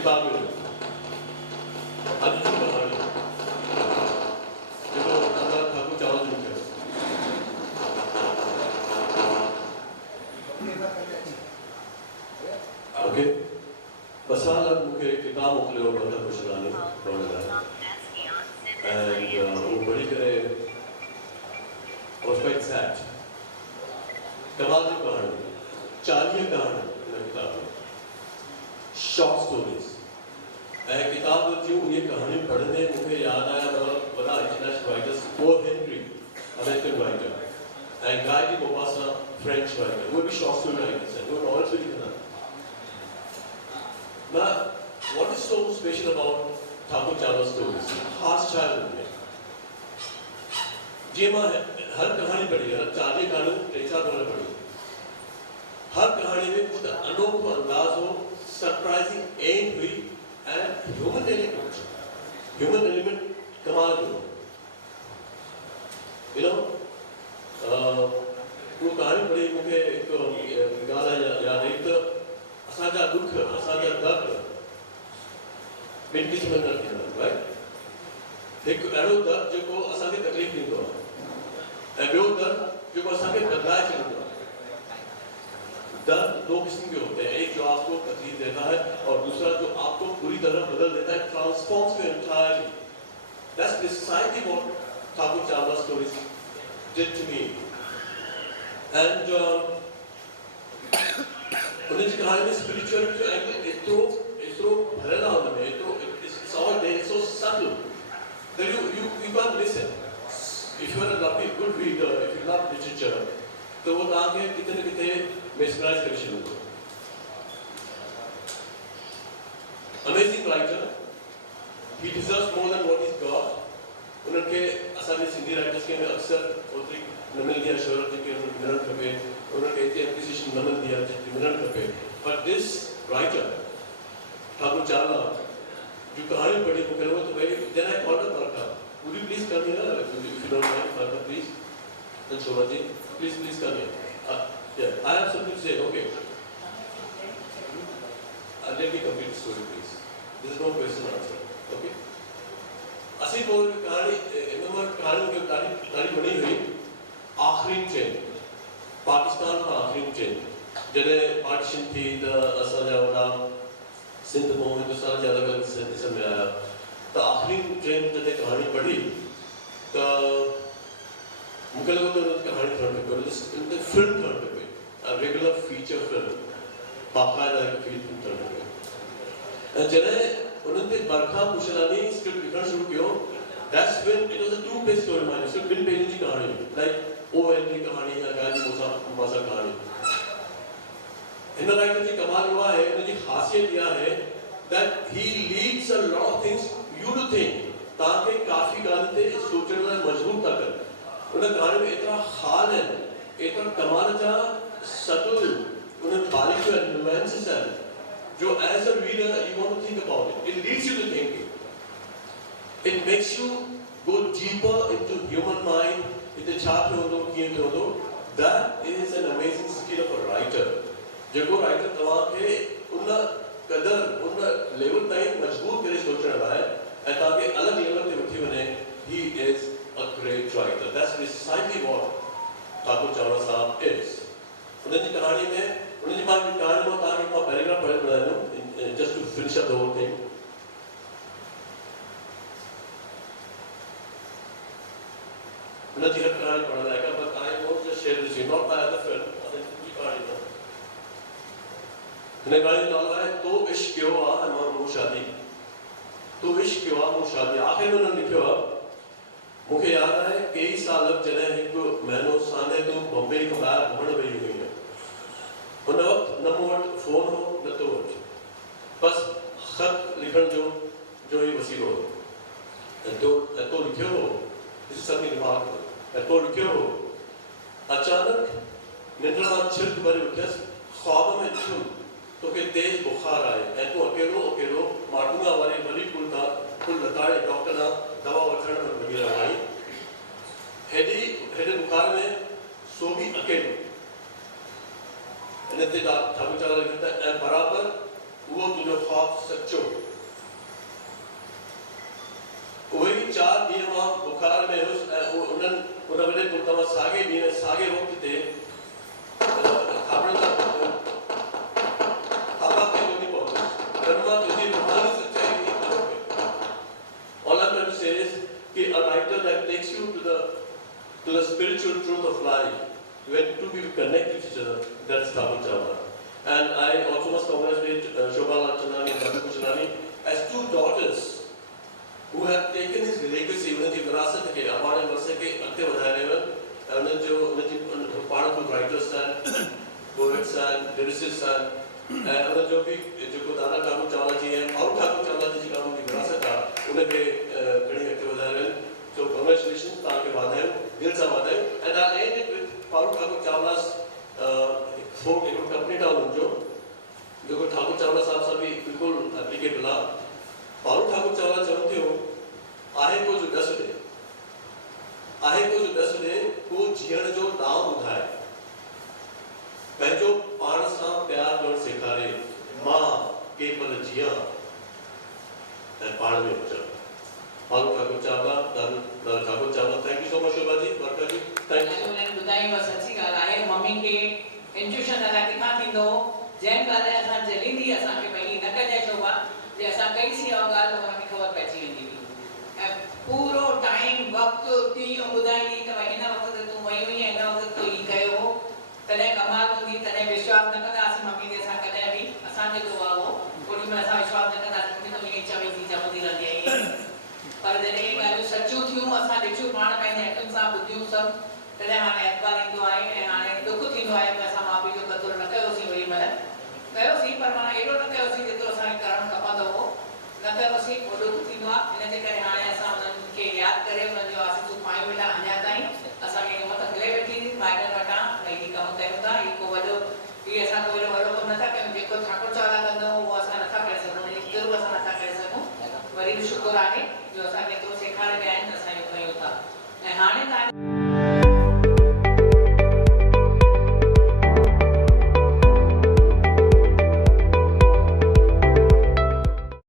किताब मिली आज जो कहानी जो अंदर ठाकुर चावल जी के ओके बस हाल मुझे किताब मोकले और बंदा कुछ लाने पड़ेगा एंड वो बड़ी करे was quite sad. कमाल की कहानी, 40 कहानी किताब में, short stories. किताब जो ये कहानी पढ़ने मुझे याद आया बड़ा international writers, O. Henry, American writer, and Guy de Maupassant, French writer. वो भी short story writers हैं, वो novels भी लिखना. Now, what is so special about Thakur Chawla's stories? खास childhood में, जेमा है हर कहानी पढ़ी है, 40 कहानी ऐसा बोलना पड़ी। हर कहानी में कुछ अनोखा अंदाज हो, सरप्राइजिंग एंड हुई, एंड ह्यूमन एलिमेंट कमाल हो। You know, वो कहानी पढ़ी मुझे एक गाना याद है तो असाजा दुख, असाजा दर्द, बिल्कुल समझ नहीं आता, right? एक ऐरो दर्द जो को असाजे तकलीफ नहीं दो। ॿियो दर्द जो असांखे बदलाए छॾींदो आहे दर्द दो किस्म के होते हैं एक जो आपको तकलीफ देता है और दूसरा जो आपको पूरी तरह बदल देता है transforms you entirely that's precisely what Thakur Chawla stories did to me and उनकी कहानी में स्पिरिचुअलिटी जो एंगल एतिरो भरियल आहे हुन में एतिरो it's all there it's so subtle that you can't listen If you are a lovely, good reader, if you love literature, तो वो आगे कितने कितने mesmerize कर शुरू हो। Amazing writer, he deserves more than what he's got. उनके असामी Sindhi writers के में अक्सर उतरी नमन दिया शोहरत के मिलन करके, उनके इतने appreciation नमन दिया जितने मिलन करके। But this writer, Thakur Chawla, जो कहानी पढ़ी वो करो तो भाई then I called up Martha. Would you please come here, if you don't mind, Martha, please? And Shobhaji, please come here. Yeah, I have something to say, okay. Let me complete the story, please. There is no question answer, okay? असी को कहानी के कहानी बनी हुई आखिरी train Pakistan का आखिरी ट्रेन जब पार्टीशन थी तो असाजा वाला सिंध में हिंदुस्तान ज़्यादा अलग हिस्से में आया तो आखिरी ट्रेन जब कहानी पढ़ी तो मुझे लगा तो उनकी कहानी थर्ड पे कोई उनके फिल्म थर्ड पे रेगुलर फीचर फिल्म बाकायदा एक फिल्म थर्ड पे जब उन्होंने बरखा कुशलानी स्क्रिप्ट लिखना शुरू किया that's when it was a two-page story line सिर्फ बिन पेज की कहानी like O. Henry कहानी या गाजी मोसा कहानी इन राइटर जी कमाल हुआ है उन्होंने खासियत दिया है that he leads a lot of things you to think ताकि काफी गाने सोचने वाले मजबूर तक उन्हें कहानी में इतना खाल है इतना कमाल जा सटल उन्हें बारीक जो nuances है जो as a reader you want to think about it leads you to thinking it makes you go deeper into human mind इतने छाप हो तो किए हो that is an amazing skill of a writer जो writer तमाके उन्हें कदर उन लेवल ताईं मजबूर करे सोचने वाला है ताकि अलग लेवल पे उठी बने he is a great writer that's precisely what Thakur Chawla साहब is उनकी कहानी में उनकी बात की कहानी में ताकि मैं पैराग्राफ पढ़ रहा हूँ just to finish up the whole thing उनकी हर कहानी पढ़ रहा है but I want to share this not my other friend उनकी कहानी ना कहानी नाम है तो इश्क क्यों आ मो शादी तो इश्क क्यों आ मो शादी आखिर में उन्होंने लिखा मुझे याद है कई साल अब जने एक महीनों साने तो बॉम्बे को बाहर घूमने गई हुई है उन वक्त न मोट फोन हो न तो बस खत लिखण जो ही वसीलो तो लिखियो हो इस सब की दिमाग में तो लिखियो हो अचानक निद्रा छिड़क भरे उठस ख्वाब में झूम तो के तेज बुखार आए तो अकेलो माटूंगा वाले बड़ी कुल लताड़े डॉक्टर ना दवा वठण वगैरह आई हेडे बुखार में सो भी अकेलो इनते ठाकुर चावला कहता है बराबर वो तुझो ख्वाब ऑफ सच्चो वही 4 ॾींहं मां बुखार में हुयुसि ऐं उन वॾे पुट मां साॻे ॾींहुं साॻे वक़्त ते खाबड़नि थापा खे वञी पहुतुसि पर मां तुंहिंजी रूहानी सचाई खे ख़बर कई. All I'm trying to say is कि a writer that takes you to the spiritual truth of life, when two people connect with each other, that's Thakur Chawla. And I also must congratulate Shobha Lanchanani and Madhu Kuchanani as 2 daughters who have taken his legacy, उनजी विरासत खे अवाणे versus खे अॻिते वधाए रहिया आहिनि. उनजी पाण बि राइटर्स आहिनि, पोएट्स आहिनि, लिरिसिस्ट आहिनि ऐं उनजो बि जेको दादा ठाकुर चावला जी ऐं भाऊ ठाकुर चावला जी जेका उनजी विरासत आहे उनखे घणी अॻिते वधाए रहिया आहिनि. सो कॉन्ग्रेचुलेशन, तव्हांखे वाधायूं, दिलि सां वाधायूं. And I and it with भाऊ ठाकुर चावलास फोक हिकिड़ो कंपनी टाउन हुनजो जेको ठाकुर चावला साहिब सां बि बिल्कुलु एप्लीकेबल आहे. भाऊ ठाकुर चावला चवनि थियो आहे को जो ॾस ॾे, आहे को जो ॾस ॾे, को जीअण जो नाम ॿुधाए, पंहिंजो पाण सां प्यार करणु सेखारे, मां के पल जियां ऐं पाण में हुजनि. भाऊ Thakur Chawla, Dada Thakur Chawla, thank you so much Shobha ji, Varka ji, thank you. उन्हनि ॿुधायो सची ॻाल्हि आहे. मम्मी खे इंट्यूशन अलाए किथां थींदो, जंहिं ॻाल्हि असां जलींदी असांखे भई न कजांइ शोभा, जे असां कईसीं उहा ॻाल्हि त हुनखे ख़बर पइजी वेंदी हुई. ऐं पूरो टाइम वक़्तु ॾींहुं ॿुधाईंदी त भई हिन वक़्त ते तूं वई हुई, हिन वक़्त तूं हीउ कयो हो, तॾहिं कमाल हूंदी, तॾहिं विश्वास न कंदासीं मम्मी ते असां कॾहिं बि. असां जेको आहे उहो ओॾी महिल असां विश्वास न कंदासीं, मम्मी तूं ईअं चवंदी रहंदी आहीं. पर जॾहिं इहे ॻाल्हियूं सचियूं थियूं, असां ॾिठियूं पाण पंहिंजे अखियुनि सां, ॿुधियूं सभु, तॾहिं हाणे अख़बार ईंदो आहे ऐं हाणे दुख थींदो आहे कि असां माउ पीउ जो क़दुरु न कयोसीं. वेही महिल कयोसीं पर माना एॾो न कयोसीं जेतिरो असांखे करणु खपंदो हो, न कयोसीं, पोइ दुख थींदो आहे. हिन जे करे हाणे असां उन्हनि खे यादि करे उन्हनि जो आशीर्वाद